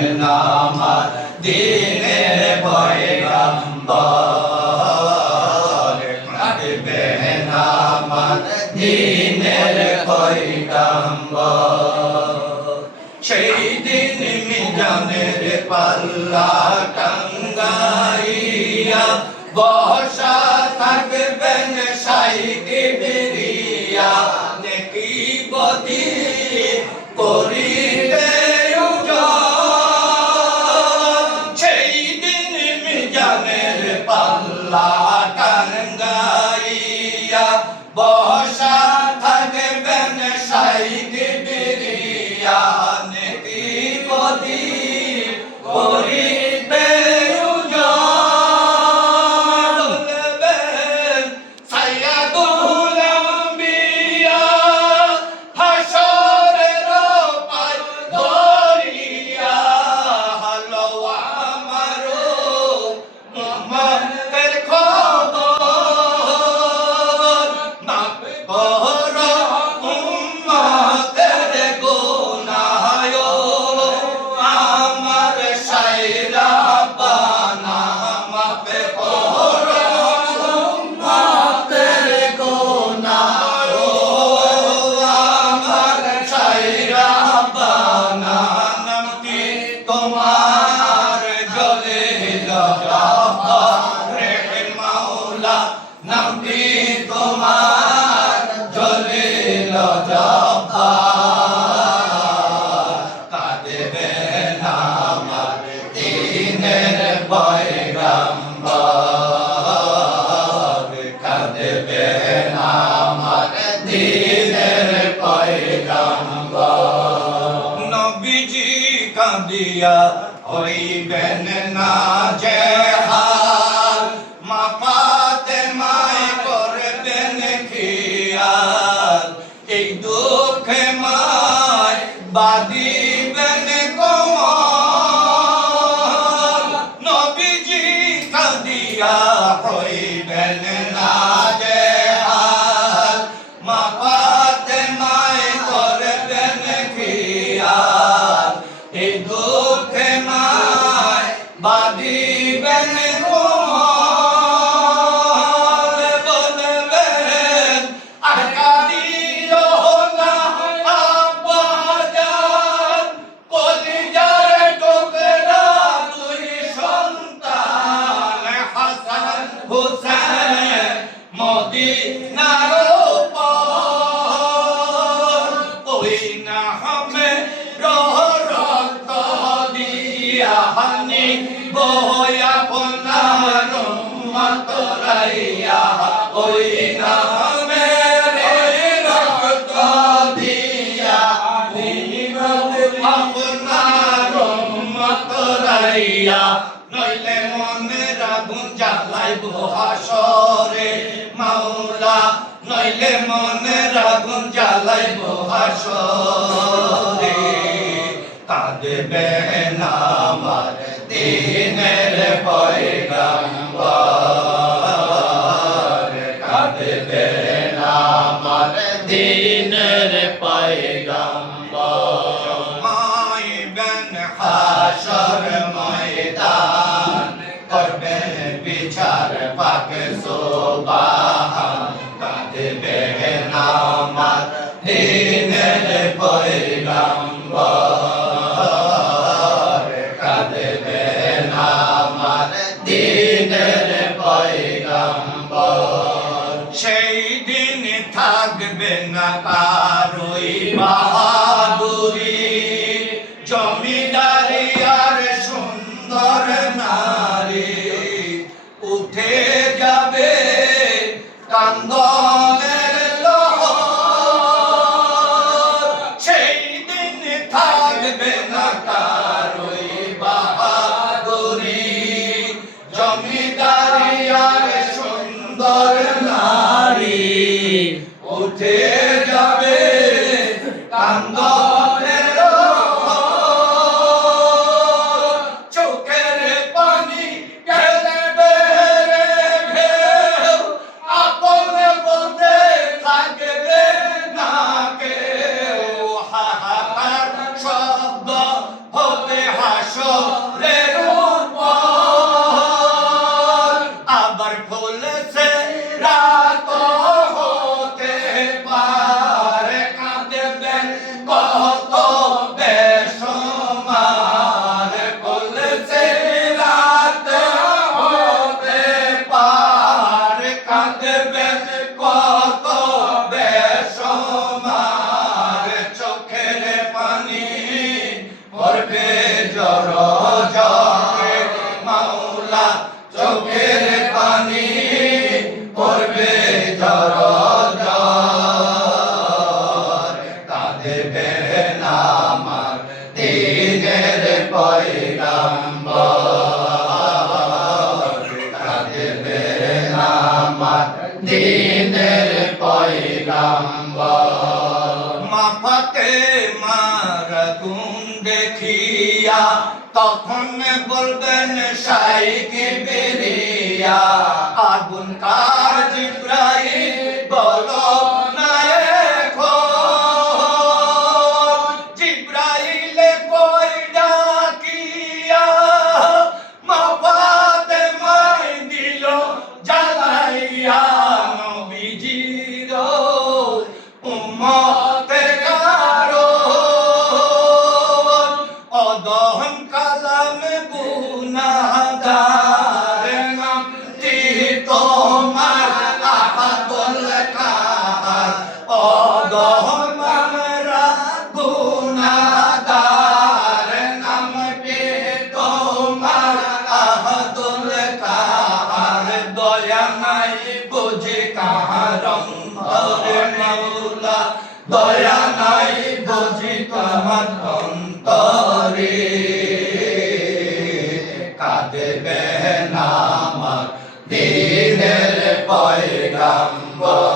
আমার দিনের পয়গাম্বর, কাঁদবেন আমার দিনের পয়গাম্বর। সেই দিন মিজানের পাল্লা টাঙ্গাইয়া বসা থাকবেন সাইকে বেরিয়া, নেকি বদি করিতে উজাড়। সেই দিন মিজানের পাল্লা টাঙ্গাইয়া বসা থাকবেন সাইকে বেরিয়া, নেকি বদি করিতে নামটি তোমার জলিল জব্বার, কাঁদবেন আমার দিনের পয়গাম্বর, কাঁদবেন আমার দিনের পয়গাম্বর। নবীজি কাঁদিয়া হইবেন না জেহাল, মা ফাতেমায় করবেন খিয়াল, এই দুঃখে মায় বাঁধিবেন কোমর। নবীজি কাঁদিয়া হইবেন না জেহাল, মা ফাতেমায় করবেন খিয়াল, এই দুঃখে মায় বাঁধিবেন মদিনার উপর, ওই না হবে রক্ত দিয়া হানি বই আপনার উম্মত রাইয়া, ওই না হবে রক্ত দিয়া হানি আপনার উম্মত রাইয়া, নইলে মনের আগুন জ্বালাইব হাসরে মাওলা, নইলে মনের আগুন জ্বালাইব হাসরে। কাঁদবেন আমার দিনের পয়গাম্বর, কাঁদবেন আমার দিনের পয়গাম্বর। আইবেন হাসর ময়দান, করবেন বিচার পাক সুবহান, কাঁদবেন আমার দিনের পয়গাম্বর, কাঁদবেন আমার দিনের পয়গাম্বর। সেই দিন থাকবে না কারোই বাহাদুরি, জমিদারি আর সুন্দর নারী, উঠে যাবে কান্দনের লহর। সেই দিন থাকবে না কারোই বাহাদুরি, জমিদারি আর সুন্দর নারী, উঠে যাবে কান্দনের লহর। চোখের পানি গেলবে রে ঢেউ, আপন বলতে থাকবে না কেউ, হাহাকার শব্দ পড়বে জড়জড়ে মাওলা চোখের পানি পড়বে জড়জড়ে কাঁদবে না আমার দিনের পয়গাম্বর কাঁদবে না আমার দিনের পয়গাম্বর মা ফাতেমার গুণ দেখিয়া তখন বলবেন শাইখ বেরিয়া আগুন কার জিব্রাইল বলো না এখন জিব্রাইল কই ডাকিয়া মা ফাতেমায় দিল জ্বালাইয়া নবীজির উম্মতের কারণ অদহন কালাম গুনাহগার নামটি তোমার আহাদুল কাহার অদহন আমরা গুনাহগার নামটি তোমার আহাদুল কাহার দয়া নাই বুঝে কাহার অন্তরে মাওলা দয়া নাই বুঝি কাহার অন্তরে কাঁদবে না আমার দিনের পয়গাম্বর